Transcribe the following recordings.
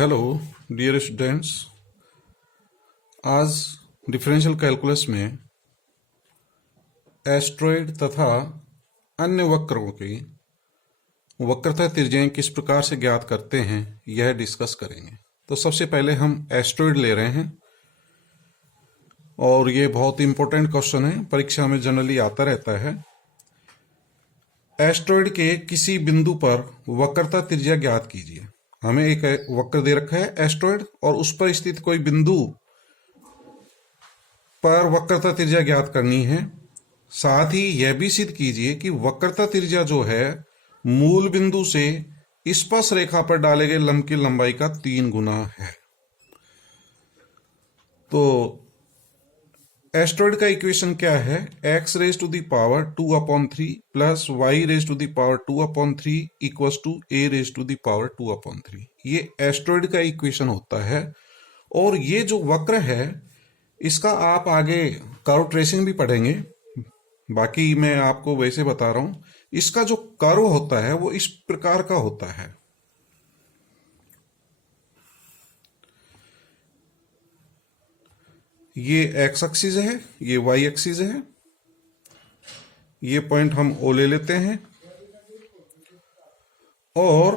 Hello dear students. आज differential calculus में astroid तथा अन्य वक्रों की वक्रता त्रिज्याएं किस प्रकार से ज्ञात करते हैं यह डिस्कस करेंगे। तो सबसे पहले हम एस्ट्रॉयड ले रहे हैं और ये बहुत इंपॉर्टेंट क्वेश्चन है, परीक्षा में जनरली आता रहता है। एस्ट्रॉयड के किसी बिंदु पर वक्रता त्रिज्या ज्ञात कीजिए। हमें एक वक्र दे रखा है एस्ट्रॉयड और उस पर स्थित कोई बिंदु पर वक्रता त्रिज्या ज्ञात करनी है। साथ ही यह भी सिद्ध कीजिए कि वक्रता त्रिज्या जो है मूल बिंदु से स्पर्श रेखा पर डाले गए लंब की लंबाई का 3 गुना है। तो एस्ट्रॉयड का इक्वेशन क्या है? x raise to the power 2/3 plus y raise to the power 2/3 equals to a raise to the power 2/3। ये एस्ट्रॉयड का इक्वेशन होता है। और ये जो वक्र है इसका आप आगे कर्व ट्रेसिंग भी पढ़ेंगे, बाकी मैं आपको वैसे बता रहा हूं। इसका जो कर्व होता है वो इस प्रकार का होता है। ये एक्स एक्सिस है, ये वाई एक्सिस है। ये पॉइंट हम ओ ले लेते हैं और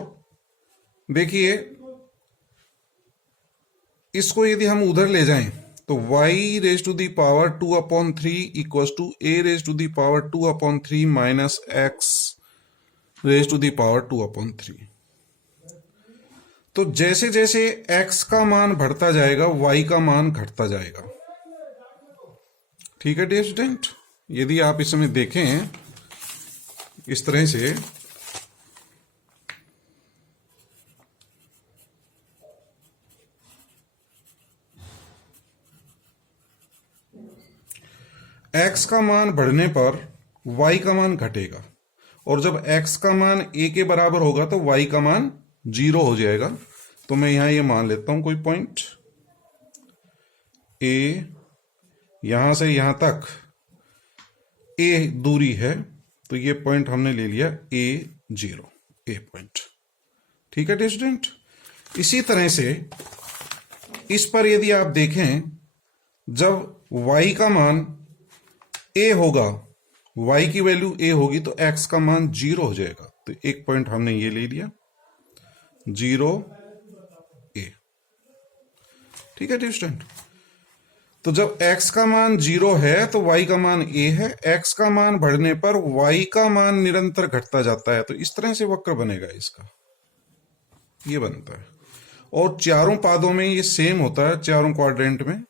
देखिए इसको यदि हम उधर ले जाएं तो y raise to the power 2/3 equals to a raise to the power 2/3 minus x raise to the power 2/3। तो जैसे जैसे x का मान बढ़ता जाएगा y का मान घटता जाएगा। ठीक है डियर स्टूडेंट, यदि आप इसमें देखें इस तरह से x का मान बढ़ने पर y का मान घटेगा और जब x का मान a के बराबर होगा तो y का मान 0 हो जाएगा। तो मैं यहां ये मान लेता हूं कोई पॉइंट a, यहां से यहां तक a दूरी है, तो ये पॉइंट हमने ले लिया a0, a पॉइंट। ठीक है स्टूडेंट, इसी तरह से इस पर यदि आप देखें जब y का मान a होगा, y की वैल्यू a होगी तो x का मान 0 हो जाएगा। तो एक पॉइंट हमने ये ले लिया 0 a। ठीक है स्टूडेंट, तो जब x का मान 0 है तो y का मान a है। x का मान बढ़ने पर y का मान निरंतर घटता जाता है। तो इस तरह से वक्र बनेगा, इसका ये बनता है। और चारों पादों में ये सेम होता है, चारों क्वाड्रेंट में।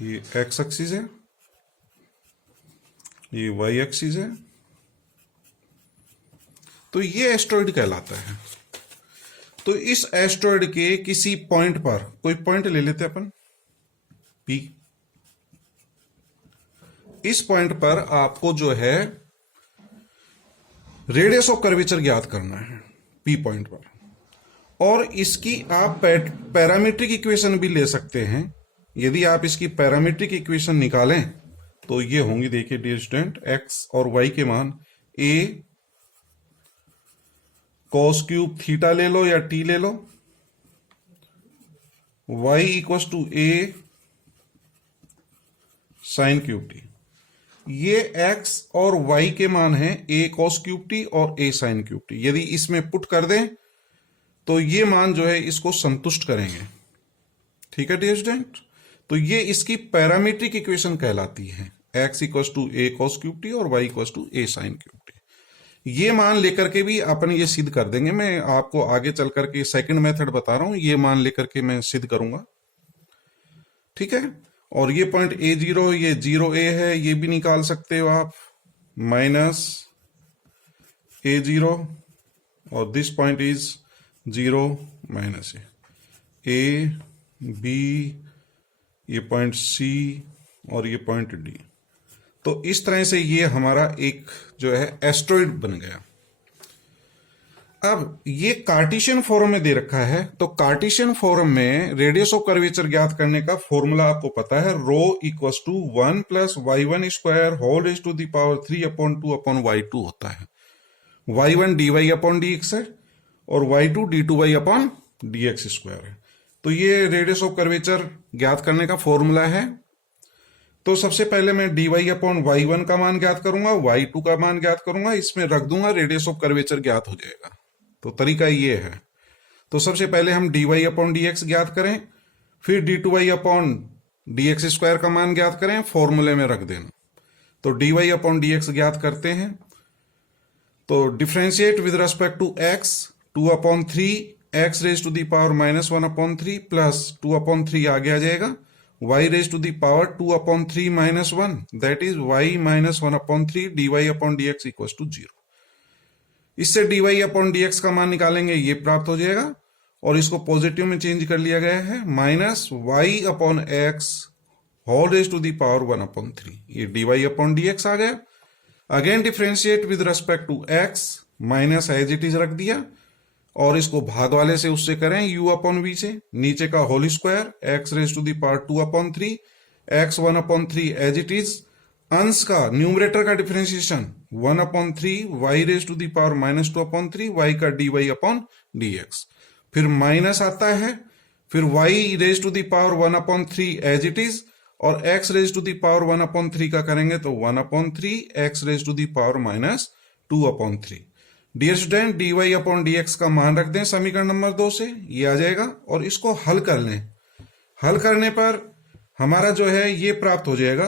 ये x एक्सिस है, ये y एक्सिस है। तो ये एस्ट्रॉयड कहलाता है। तो इस एस्ट्रॉयड के किसी पॉइंट पर, कोई पॉइंट ले लेते हैं अपन P। इस पॉइंट पर आपको जो है रेडियस ऑफ कर्वेचर ज्ञात करना है P पॉइंट पर। और इसकी आप पैरामीट्रिक इक्वेशन भी ले सकते हैं। यदि आप इसकी पैरामीट्रिक इक्वेशन निकालें तो ये होंगी, देखिए डियर स्टूडेंट, x और y के मान a cos क्यूब थीटा ले लो या t ले लो, y equals to a sine cube t। ये x और y के मान हैं a cos क्यूब t और a साइन क्यूब t। यदि इसमें पुट कर दें तो ये मान जो है इसको संतुष्ट करेंगे। ठीक है डियर स्टूडेंट, तो ये इसकी पैरामीट्रिक इक्वेशन कहलाती है, x equals to a cos cube t और y equals to a sine cube t। ये मान लेकर के भी अपन ये सिद्ध कर देंगे। मैं आपको आगे चल करके सेकंड मेथड बता रहा हूं, ये मान लेकर के मैं सिद्ध करूंगा। ठीक है, और ये पॉइंट a0, ये 0a है, ये भी निकाल सकते हो आप, माइनस a0 और this point is 0 minus a b, ये पॉइंट C और ये पॉइंट D। तो इस तरह से ये हमारा एक जो है एस्ट्रॉयड बन गया। अब ये कार्टेशियन फॉर्म में दे रखा है, तो कार्टेशियन फॉर्म में रेडियस ऑफ कर्वेचर ज्ञात करने का फॉर्मूला आपको पता है, rho equals to 1 plus y1 square whole raise to the power 3/2/y2 होता है। y1 dy अपॉन dx है और y2 d2y upon dx square है। तो ये रेडियस ऑफ कर्वेचर ज्ञात करने का फॉर्मूला है। तो सबसे पहले मैं dy अपॉन y1 का मान ज्ञात करूंगा, y2 का मान ज्ञात करूंगा, इसमें रख दूंगा, रेडियस ऑफ कर्वेचर ज्ञात हो जाएगा। तो तरीका ये है। तो सबसे पहले हम dy अपॉन dx ज्ञात करें, फिर d2y अपॉन dx स्क्वायर का मान ज्ञात करें, फॉर्मूले में रख देना। तो dy अपॉन dx ज्ञात करते हैं, तो differentiate with respect to x, 2/3 x raise to the power -1/3 plus 2/3 आगे आ जाएगा, y raise to the power 2/3 -1, that is y -1/3 dy upon dx equal to 0। इससे dy अपॉन dx का मान निकालेंगे, ये प्राप्त हो जाएगा और इसको पॉजिटिव में चेंज कर लिया गया है, -y upon x whole raise to the power 1/3। ये dy अपॉन dx आ गया। Again differentiate with respect to x, minus as it is रख दिया और इसको भाग वाले से उससे करें u अपॉन v से, नीचे का whole square x raise to the power 2/3 x 1/3 as it is, अंश का न्यूमरेटर का differentiation 1/3 y raise to the power -2/3 y का dy अपॉन dx, फिर माइनस आता है, फिर y raise to the power 1/3 as it is और x raise to the power 1/3 का करेंगे तो 1/3 x raise to the power -2/3। Dear student, dy upon dx का मान रख दें समीकरण नंबर 2 से, ये आ जाएगा और इसको हल कर लें। हल करने पर हमारा जो है ये प्राप्त हो जाएगा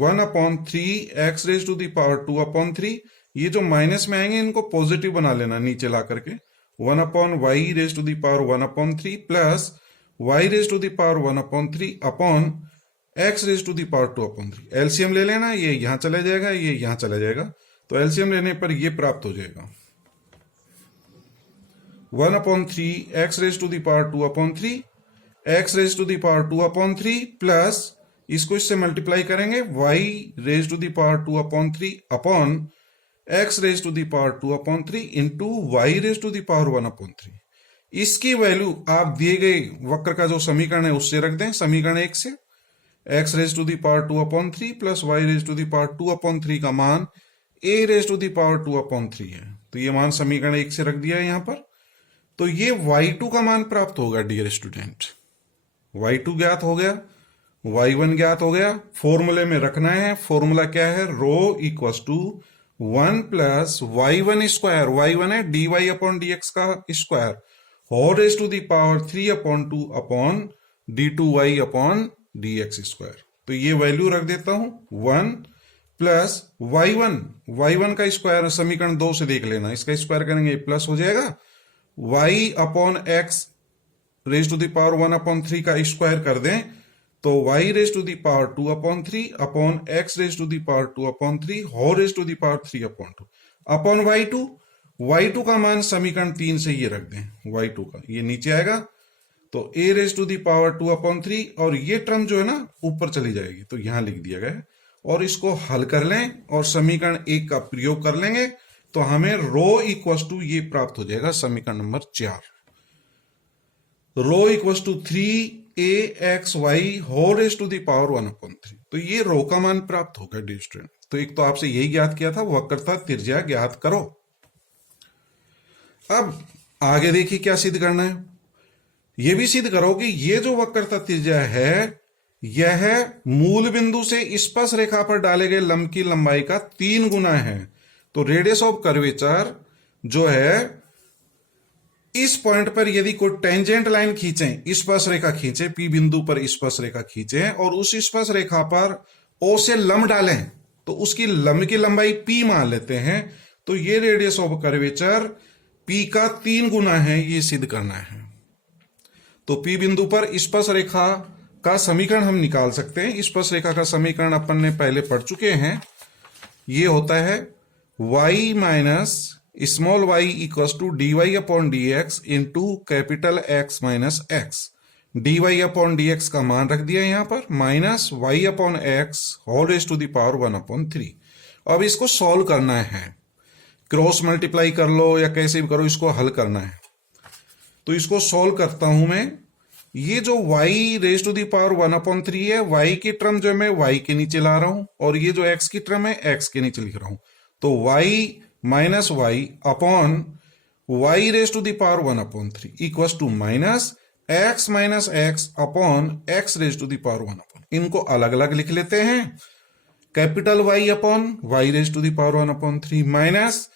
1/3 x raise to the power 2/3। ये जो माइनस में आएंगे इनको पॉजिटिव बना लेना नीचे ला करके, 1/y raise to the power 1/3 plus y raise to the power 1/3 upon x raise to the power 2/3। LCM ले लेना, ये यहां चला जाएगा, ये यहां चला जाएगा, तो एलसीएम लेने पर ये प्राप्त हो जाएगा 1/3 x raise to the power 2/3 x raise to the power 2/3 plus इसको इससे मल्टीप्लाई करेंगे y raise to the power 2/3 upon x raise to the power 2/3 into y raise to the power 1/3। इसकी वैल्यू आप दिए गए वक्र का जो समीकरण है उससे रख दें, समीकरण 1 से x raise to the power 2/3 plus y raise to the power 2/3 का मान a raise to the power 2/3 है। तो ये मान समीकरण 1 से रख दिया है यहां पर। तो ये y2 का मान प्राप्त होगा डियर स्टूडेंट, y2 ज्ञात हो गया, y1 ज्ञात हो गया। फॉर्मूले में रखना है, फॉर्मूला क्या है, rho equals to 1 plus y1 square, y1 है dy अपॉन dx का square whole raise to the power 3/2 upon d2y upon dx square. तो ये वैल्यू रख देता हूं 1 प्लस y1 का स्क्वायर समीकरण 2 से देख लेना, इसका स्क्वायर करेंगे प्लस हो जाएगा, y upon x raise to the power 1/3 का स्क्वायर कर दें तो y raise to the power 2/3 upon x raise to the power 2/3 whole raise to the power 3/2 upon y2 का मान समीकरण 3 से ये रख दें, y2 का ये नीचे आएगा तो a raise to the power 2/3 और ये टर्म जो है ना ऊपर चली जाएगी, तो यहां लिख दिया गया है और इसको हल कर लें और समीकरण 1 का प्रयोग कर लेंगे तो हमें रो इक्वल्स टू ये प्राप्त हो जाएगा समीकरण number 4, rho equals to 3axy whole raise to the power 1/3। तो ये रो का मान प्राप्त होगा डियर स्टूडेंट। तो एक तो आपसे यही ज्ञात किया था, वक्रता त्रिज्या ज्ञात करो। अब आगे देखिए क्या सिद्ध करना है, यह भी सिद्ध करो कि ये जो वक्रता त्रिज्या है यह मूल बिंदु से स्पर्श रेखा पर डाले गए लंब की लंबाई का 3 गुना है। तो रेडियस ऑफ कर्वेचर जो है इस पॉइंट पर यदि कोई टेंजेंट लाइन खींचें, स्पर्श रेखा खींचे, पी बिंदु पर स्पर्श रेखा खींचे और उस स्पर्श रेखा पर ओ से लंब डालें तो उसकी लंब की लंबाई पी मान लेते हैं, तो ये रेडियस ऑफ कर्वेचर पी का 3 गुना है, ये सिद्ध करना है। तो पी बिंदु पर स्पर्श रेखा का समीकरण हम निकाल सकते हैं। स्पर्श रेखा का समीकरण अपन ने पहले पढ़ चुके हैं, ये होता है y minus small y equals to dy upon dx into capital X minus x। dy upon dx का मान रख दिया यहां पर, minus y upon x whole raise to the power 1/3। अब इसको सॉल्व करना है, क्रॉस मल्टीप्लाई कर लो या कैसे भी करो, इसको हल करना है। तो इसको सॉल्व करता हूं मैं। ये जो y raise to the power 1/3 है, y की टर्म जो मैं y के नीचे ला रहा हूं, और ये जो x की टर्म है x के नीचे लिख रहा हूं। तो y minus y upon y raise to the power 1/3 equals to minus x upon x raise to the power 1/। इनको अलग अलग लिख लेते हैं। Capital Y upon y raise to the power 1/3 minus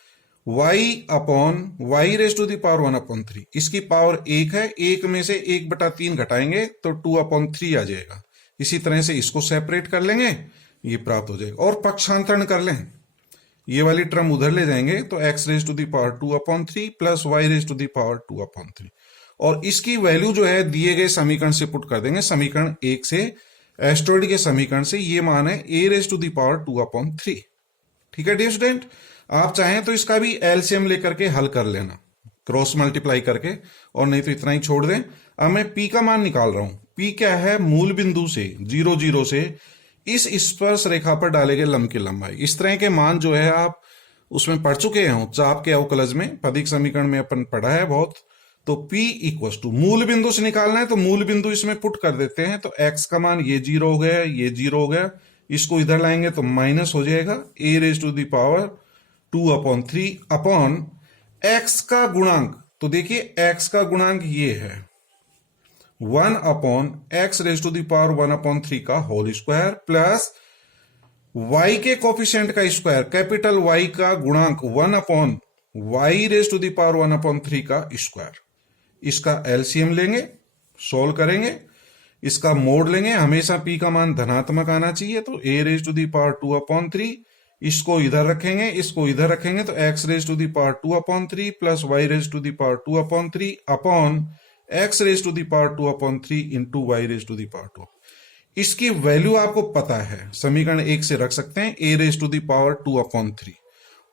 y upon y raise to the power 1/3। इसकी power 1 है, 1 में से 1/3 घटाएंगे तो 2/3 आ जाएगा। इसी तरह से इसको सेपरेट कर लेंगे, ये प्राप्त हो जाएगा। और पक्षांतरण कर लें, ये वाली टर्म उधर ले जाएंगे तो x raise to the power 2/3 plus y raise to the power 2/3। और इसकी वैल्यू जो है दिए गए समीकरण से पुट कर देंगे। समीकरण 1 से एस्टेरॉयड के समीकरण से ये मान है a raise to the power 2/3। ठीक है डियर स्टूडेंट, आप चाहें तो इसका भी एलसीएम लेकर के हल कर लेना, क्रॉस मल्टीप्लाई करके, और नहीं तो इतना ही छोड़ दें। अब मैं p का मान निकाल रहा हूं। p क्या है? मूल बिंदु से 0, 0 से इस स्पर्श रेखा पर डाले गए लंब की लंबाई। इस तरह के मान जो है आप उसमें पढ़ चुके हैं, चाप के अवकलज में, पदिक समीकरण में अपन पढ़ा है बहुत। तो p इक्वल टू मूल बिंदु से निकालना है तो मूल बिंदु इसमें पुट कर देते हैं। तो x का मान ये 0 हो गया, ये 0 हो गया, इसको इधर लाएंगे तो माइनस हो जाएगा a raise to the power 2/3 upon x का गुणांक। तो देखिए x का गुणांक ये है 1/x raise to the power 1/3 का होल स्क्वायर प्लस y के कोफिशिएंट का स्क्वायर, कैपिटल Y का गुणांक 1/y raise to the power 1/3 का स्क्वायर। इसका एलसीएम लेंगे, सोल्व करेंगे, इसका मोड लेंगे। हमेशा p का मान धनात्मक आना चाहिए। तो a raise to the power 2/3, इसको इधर रखेंगे, इसको इधर रखेंगे तो x raise to the power 2/3 plus y raise to the power 2/3 upon x raise to the power 2/3 into y raise to the power 2। इसकी वैल्यू आपको पता है, समीकरण 1 से रख सकते हैं, a raise to the power 2/3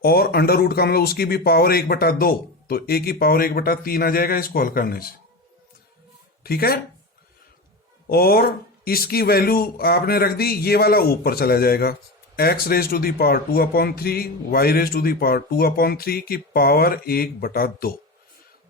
और अंडर रूट का मतलब उसकी भी पावर 1/2, तो a की पावर 1/3 आ जाएगा इसको हल करने से। ठीक है, और इसकी वैल्यू आपने रख दी, ये वाला ऊपर चला जाएगा, x raise to the power 2/3 y raise to the power 2/3 की पावर 1/2।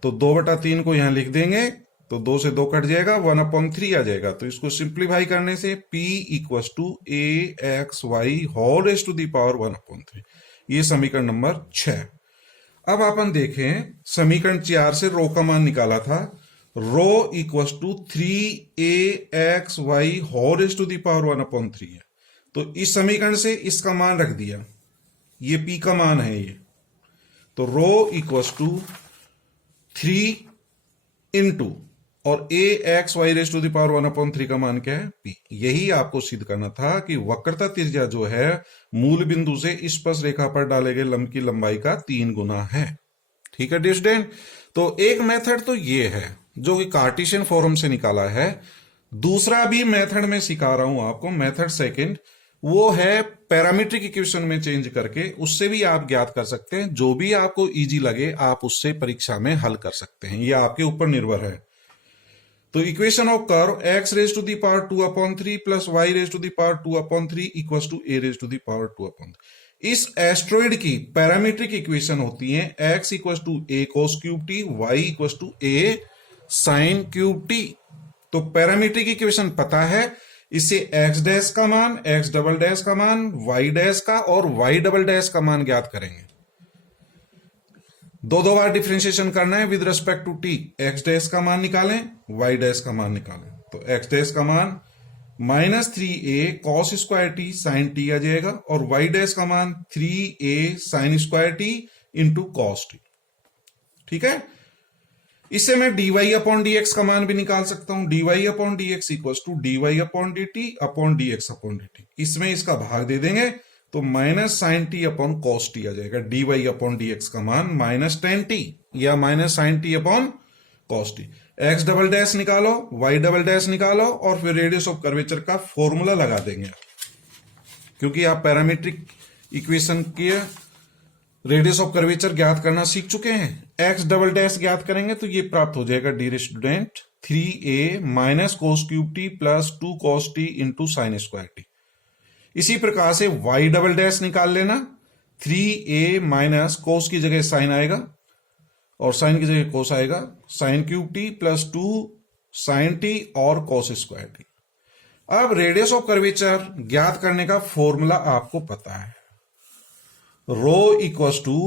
तो 2/3 को यहां लिख देंगे तो 2 से 2 कट जाएगा, 1/3 आ जाएगा। तो इसको सिंप्लीफाई करने से p equal to ax/y whole raise to the power 1/3। ये समीकरण नंबर 6। अब अपन देखें समीकरण 4 से रो का मान निकाला था, rho equal to 3ax/y whole raise to the power 1/3 है। तो इस समीकरण से इसका मान रख दिया, ये p का मान है ये। तो रो इक्वल टू 3 इंटू और ax/y raise to the power 1/3 का मान क्या है? p। यही आपको सिद्ध करना था कि वक्रता त्रिज्या जो है मूल बिंदु से स्पर्श रेखा पर डाले गए लंब की लंबाई का 3 गुना है। ठीक है डियर स्टूडेंट, तो एक मेथड तो ये है जो कि कार्टेशियन फॉर्म से निकाला है। दूसरा भी मेथड में सिखा रहा हूं आपको, मेथड सेकंड, वो है पैरामीट्रिक इक्वेशन में चेंज करके, उससे भी आप ज्ञात कर सकते हैं। जो भी आपको इजी लगे आप उससे परीक्षा में हल कर सकते हैं, यह आपके ऊपर निर्भर है। तो equation of curve x raise to the power 2/3 plus y raise to the power 2/3 equals to a raise to the power 2/3। इस एस्ट्रॉइड की पैरामीट्रिक इक्वेशन होती है x equals to a cos cube t, y equals to a sin cube t। तो parametric equation पता है, इससे x dash का मान, x डबल डैश का मान, y डैश का और y डबल डैश का मान ज्ञात करेंगे। दो बार डिफरेंशिएशन करना है with respect to t। x dash का मान निकालें, y डैश का मान निकालें। तो x डैश का मान -3a cos square t sin t आ जाएगा, और y डैश का मान 3a sin square t into cos t। ठीक है, इससे मैं dy अपॉन dx का मान भी निकाल सकता हूं। dy upon dx equal to dy upon dt upon dx upon dt। इसमें इसका भाग दे देंगे तो minus sine T upon cos T आ जाएगा। dy अपॉन dx का मान -10t या minus sine T upon cos T. x double dash निकालो, y डबल डैश निकालो, और फिर रेडियस ऑफ कर्वेचर का फॉर्मूला लगा देंगे, क्योंकि आप पैरामीट्रिक इक्वेशन के रेडियस ऑफ कर्वेचर ज्ञात करना सीख चुके हैं। x डबल डैश ज्ञात करेंगे तो ये प्राप्त हो जाएगा dear student 3a minus cos cube T plus 2 cos t into sine square t. इसी प्रकार से y डबल डैश निकाल लेना, 3a माइनस कोस की जगह साइन आएगा और साइन की जगह कोस आएगा, sine cube T plus 2 sine T और कोस स्क्वायर टी। अब रेडियस ऑफ कर्वेचर ज्ञात करने का फॉर्मूला आपको पता है, rho equals to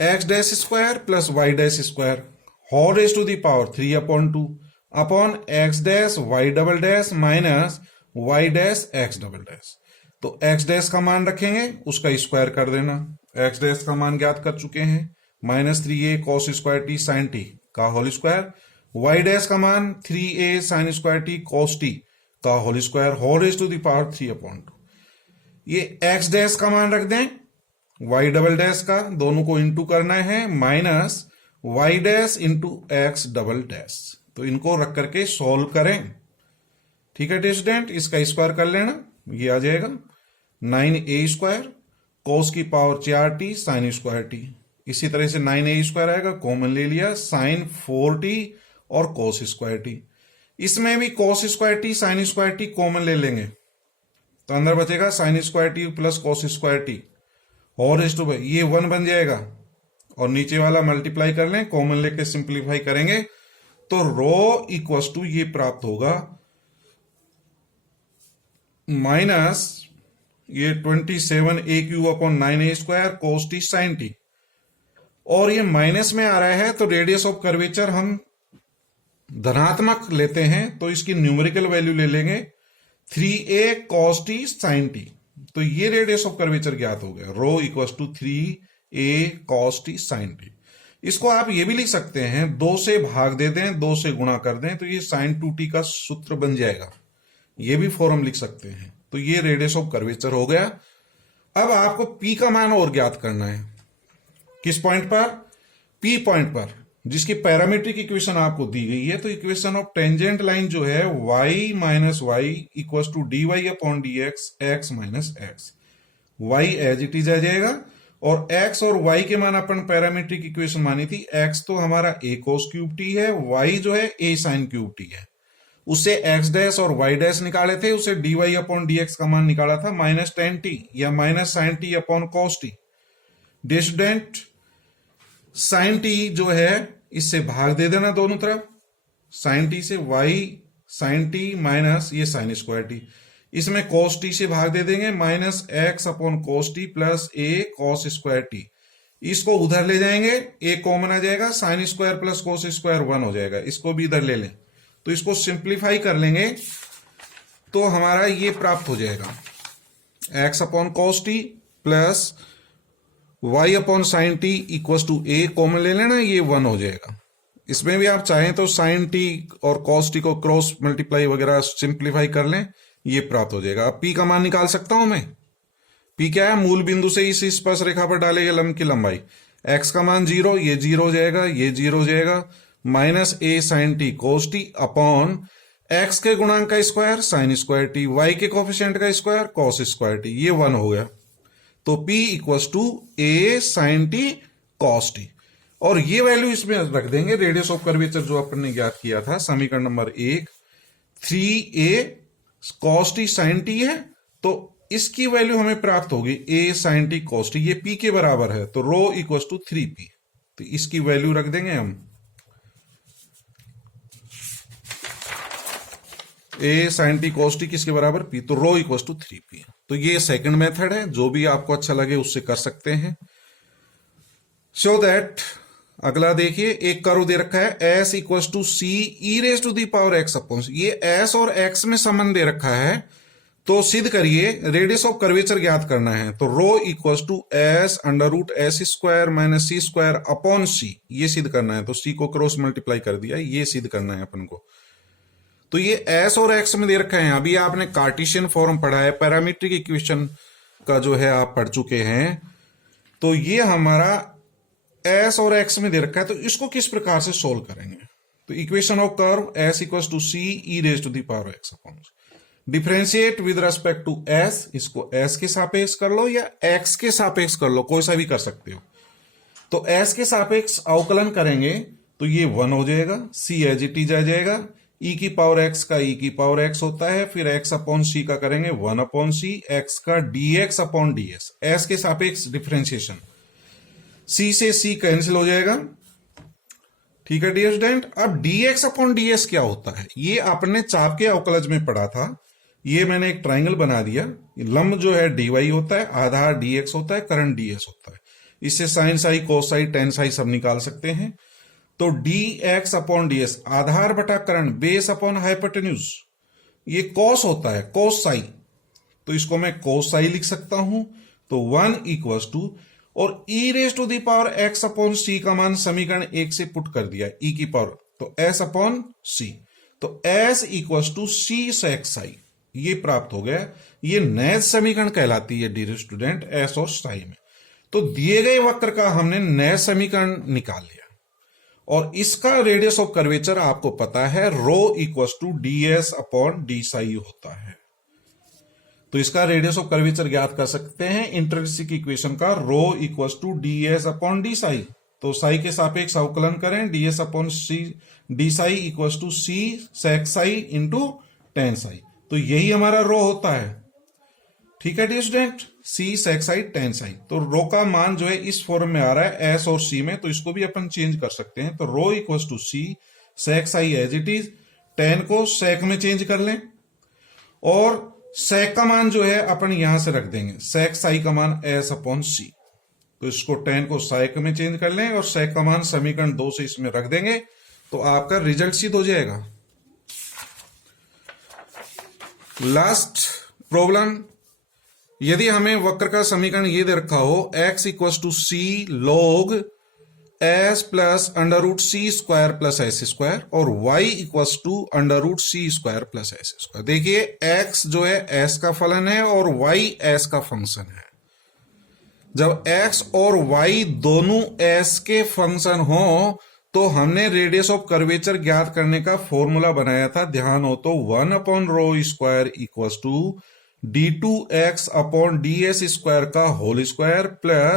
X dash square plus Y dash square whole raise to the power 3/2 upon X dash Y double dash minus Y dash X double dash. तो X dash का मान रखेंगे, उसका स्क्वायर कर देना। एक्स डैश का मान ज्ञात कर चुके हैं, -3a cos square T sine T का होल स्क्वायर। वाई डैश का मान 3a sine square T cos T का whole square whole raise to the power 3/2। ये एक्स डैश का मान रख दें, वाई डबल डैश का, दोनों को इंटू करना है, minus Y dash into x double dash. तो इनको रख करके सॉल्व करें। ठीक है स्टूडेंट, इसका स्क्वायर कर लेना, ये आ जाएगा 9a स्क्वायर कोस की power 4t sign square t. इसी तरह से 9a स्क्वायर आएगा, कॉमन ले लिया, साइन 4t और कोस स्क्वायर टी। इसमें भी कोस square T sign square T common ले लेंगे, तो अंदर बचेगा sign square T plus cos square T और रेज़ टू ये 1 बन जाएगा और नीचे वाला मल्टीप्लाई कर लें, कॉमन लेके सिंप्लीफाई करेंगे तो रो इक्वल्स टू ये प्राप्त होगा माइनस ये 27a³ upon 9a square cos t sine T, और ये माइनस में आ रहा है तो रेडियस ऑफ कर्वेचर हम धनात्मक लेते हैं तो इसकी न्यूमेरिकल वैल्यू ले लेंगे 3a cos t sin t। तो ये रेडियस ऑफ कर्वेचर ज्ञात हो गया, rho equals to 3a cos t sin t। इसको आप ये भी लिख सकते हैं, 2 से भाग दे दें, 2 से गुणा कर दें तो ये sin 2t का सूत्र बन जाएगा, ये भी फॉर्म लिख सकते हैं। तो ये रेडियस ऑफ कर्वेचर हो गया। अब आपको p का मान और ज्ञात करना है, किस पॉइंट पर, p पॉइंट पर, जिसकी पैरामीट्रिक इक्वेशन आपको दी गई है। तो इक्वेशन ऑफ टेंजेंट लाइन जो है y minus Y equals to D Y upon D X X minus X, Y as it is आ जाएगा और x और y के मान अपन पैरामीट्रिक इक्वेशन मानी थी, x तो हमारा a cos क्यूब टी है, y जो है a sin क्यूब टी है, उससे x डैश और y डैश निकाले थे, उसे dy अपॉन dx का मान निकाला था -10t या minus sin t upon cos t। Student sine t जो है इससे भाग दे देना दोनों तरफ, साइन टी से y साइन टी माइनस ये साइन स्क्वायर टी, इसमें cos टी से भाग दे देंगे, -x upon cos t plus a cos square t. इसको उधर ले जाएंगे, a कॉमन आ जाएगा, sine square plus cos square 1 हो जाएगा, इसको भी इधर ले लें तो इसको सिंप्लीफाई कर लेंगे तो हमारा ये प्राप्त हो जाएगा x upon cos t plus y अपॉन sine t equals to a, common ले लेना, ये 1 हो जाएगा। इसमें भी आप चाहें तो साइन टी और cos टी को क्रॉस मल्टीप्लाई वगैरह सिंप्लीफाई कर लें, ये प्राप्त हो जाएगा। अब p का मान निकाल सकता हूं मैं, p क्या है, मूल बिंदु से इस स्पर्श रेखा पर डाले गए लंब की लंबाई, x का मान 0, ये 0 हो जाएगा, ये 0 हो जाएगा, minus a sine t cos t अपॉन x के गुणांक का square sine square t, y के कोफिशिएंट का स्क्वायर cos स्क्वायर टी, ये 1 हो गया। तो p equals to a sine t cos t, और ये वैल्यू इसमें रख देंगे। रेडियस ऑफ कर्वेचर जो अपन ने ज्ञात किया था समीकरण number 1, 3a cos t sine t है, तो इसकी वैल्यू हमें प्राप्त होगी a sine t cos t, ये p के बराबर है, तो रो इक्वल्स टू 3p। तो इसकी वैल्यू रख देंगे हम, a sine t cos t किसके बराबर, p, तो रो इक्वल्स टू 3p। तो ये सेकंड मेथड है, जो भी आपको अच्छा लगे उससे कर सकते हैं। सो दैट अगला देखिए, एक कर्व दे रखा है s equals to c e raise to the power x upon, ये s और x में संबंध दे रखा है, तो सिद्ध करिए, रेडियस ऑफ कर्वेचर ज्ञात करना है। तो rho equals to s under root s square minus c square upon c, ये सिद्ध करना है। तो c को क्रॉस मल्टीप्लाई कर दिया, ये सिद्ध करना है अपन को। तो ये s और x में दे रखा है, अभी आपने कार्टेशियन फॉर्म पढ़ा है, पैरामीट्रिक इक्वेशन का जो है आप पढ़ चुके हैं। तो ये हमारा s और x में दे रखा है, तो इसको किस प्रकार से सोल्व करेंगे। तो equation of curve s equals to c e raise to the power x upon, differentiate with respect to s, इसको s के सापेक्ष कर लो या x के सापेक्ष कर लो, कोई सा भी कर सकते हो। तो s के सापेक्ष अवकलन करेंगे तो ये 1 हो जाएगा, c एज इट इज आ जाएगा, ई की पावर एक्स का ई की पावर एक्स होता है, फिर एक्स अपॉन सी का करेंगे 1 अपॉन सी, एक्स का dx अपॉन ds, एस के सापेक्ष डिफरेंशिएशन, सी से सी कैंसिल हो जाएगा। ठीक है डियर स्टूडेंट। अब dx अपॉन ds क्या होता है, ये आपने चाप के अवकलज में पढ़ा था। ये मैंने एक ट्राइंगल बना दिया, लंब जो है dy होता है, आधार dx होता है, करंट ds होता है। इससे साइन साई, कोस साई, टेन साई सब निकाल सकते हैं। तो dx अपॉन ds आधार बटा करंट, बेस अपॉन हाइपोटेन्यूज, ये कॉस होता है, कोस साई, तो इसको मैं कोस साई लिख सकता हूं। तो 1 इक्वल्स टू, और e raise to the power x upon c का मान समीकरण 1 से पुट कर दिया, e की पावर, तो s अपॉन c, तो s इक्वल्स टू c सेक साई, ये प्राप्त हो गया। ये नैज समीकरण कहलाती है डियर स्टूडेंट, s और साई में। तो दिए गए वक्र का हमने नैज समीकरण निकाल लिया, और इसका रेडियस ऑफ कर्वेचर आपको पता है rho equals to ds upon D psi होता है। तो इसका रेडियस ऑफ कर्वेचर ज्ञात कर सकते हैं इंटरेक्सिक इक्वेशन का, rho equals to ds upon D psi. तो साई के सापेक्ष अवकलन करें, ds upon c d psi equals to c sec psi into tan psi, तो यही हमारा रो होता है। ठीक है dear student, c sec psi tan psi. तो रो का मान जो है इस फॉर्म में आ रहा है एस और सी में, तो इसको भी अपन चेंज कर सकते हैं। तो rho equals to c sec psi as it is, tan को सेक में चेंज कर लें, और सेक का मान जो है अपन यहां से रख देंगे, सेक साई का मान एस अपॉन सी। तो इसको टेन को सेक में चेंज कर लें, और सेक का मान समीकरण 2 से इसमें रख देंगे, तो आपका रिजल्ट सिद्ध हो जाएगा। लास्ट प्रॉब्लम, यदि हमें वक्र का समीकरण ये दे रखा हो, x equals to c log s plus under root c square plus s square, और y equals to under root c square plus s square. देखिए x जो है s का फलन है और y s का फंक्शन है। जब x और y दोनों s के फंक्शन हो तो हमने रेडियस ऑफ कर्वेचर ज्ञात करने का फॉर्मूला बनाया था, ध्यान हो तो 1 upon rho square equals to d2x upon ds square का होल स्क्वायर प्लस